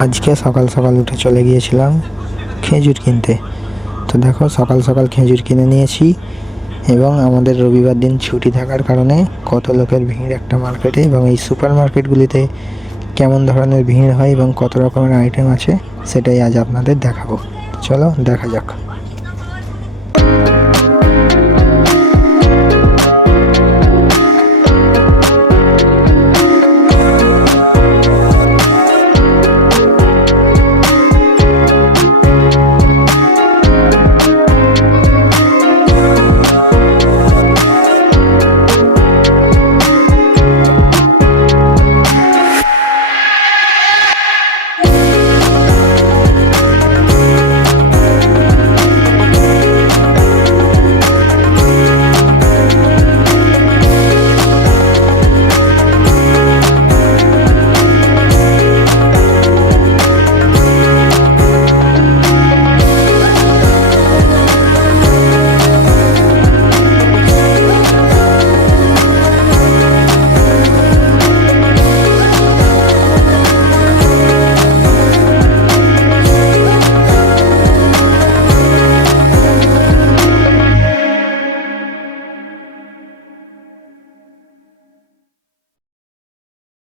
আজকে সকাল সকাল উঠে চলে গিয়েছিলাম খেজুর কিনতে। তো দেখো সকাল সকাল খেজুর কিনে নিয়েছি এবং আমাদের রবিবার দিন ছুটি থাকার কারণে কত লোকের ভিড় একটা মার্কেটে, এবং এই সুপার মার্কেটগুলিতে কেমন ধরনের ভিড় হয় এবং কত রকমের আইটেম আছে সেটাই আজ আপনাদের দেখাবো। চলো দেখা যাক।